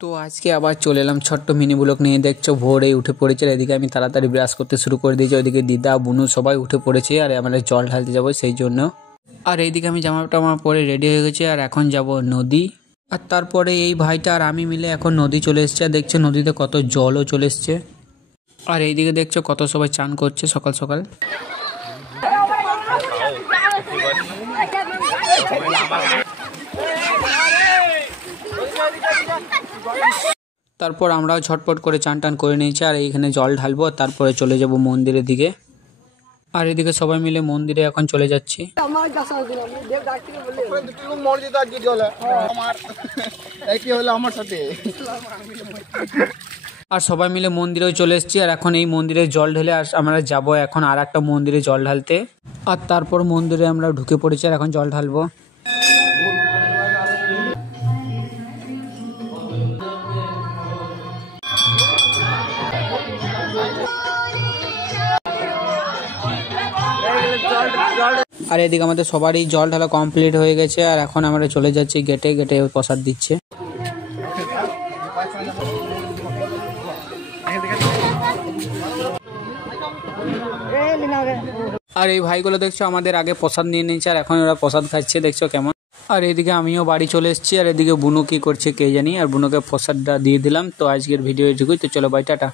তো আজকে আবার চলে এলাম ছোট্ট মিনি ব্লগ নিয়ে। দেখছো ভোরে উঠে পড়েছে, এদিকে আমি তাড়াতাড়ি ব্রাশ করতে শুরু করে দিয়েছি, ওইদিকে দিদা বুনু সবাই উঠে পড়েছে আর আমরা জল ঢালতে যাবো সেই জন্য। আর এইদিকে আমি জামা টামা পরে রেডি হয়ে গেছি আর এখন যাব নদী। আর তারপরে এই ভাইটা আর আমি মিলে এখন নদী চলে এসছে, আর দেখছো নদীতে কত জলও চলে এসছে। আর এইদিকে দেখছো কত সবাই চান করছে সকাল সকাল। তারপর আমরাও ঝটপট করে চান টান করে নিয়েছি আর এইখানে জল ঢালবো, তারপরে চলে যাব মন্দিরের দিকে। আর এদিকে সবাই মিলে মন্দিরে এখন চলে যাচ্ছি। আর সবাই মিলে মন্দিরেও চলে এসেছি আর এখন এই মন্দিরে জল ঢেলে আর আমরা যাব এখন আর একটা মন্দিরে জল ঢালতে। আর তারপর মন্দিরে আমরা ঢুকে পড়েছি আর এখন জল ঢালবো। আর এদিকে আমাদের সবারই জল ঢালা কমপ্লিট হয়ে গেছে আর এখন আমরা চলে যাচ্ছি গেটে। গেটে প্রসাদ দিচ্ছে। আর এই ভাইগুলো দেখছো আমাদের আগে প্রসাদ নিয়ে নিয়েছে আর এখন ওরা প্রসাদ খাচ্ছে, দেখছো কেমন। আর এদিকে আমিও বাড়ি চলে এসেছি আর এদিকে বুনু কি করছে কে জানি, আর বুনুকে প্রসাদটা দিয়ে দিলাম। তো আজকের ভিডিও এটুকুই, তো চলো বাই, টাটা।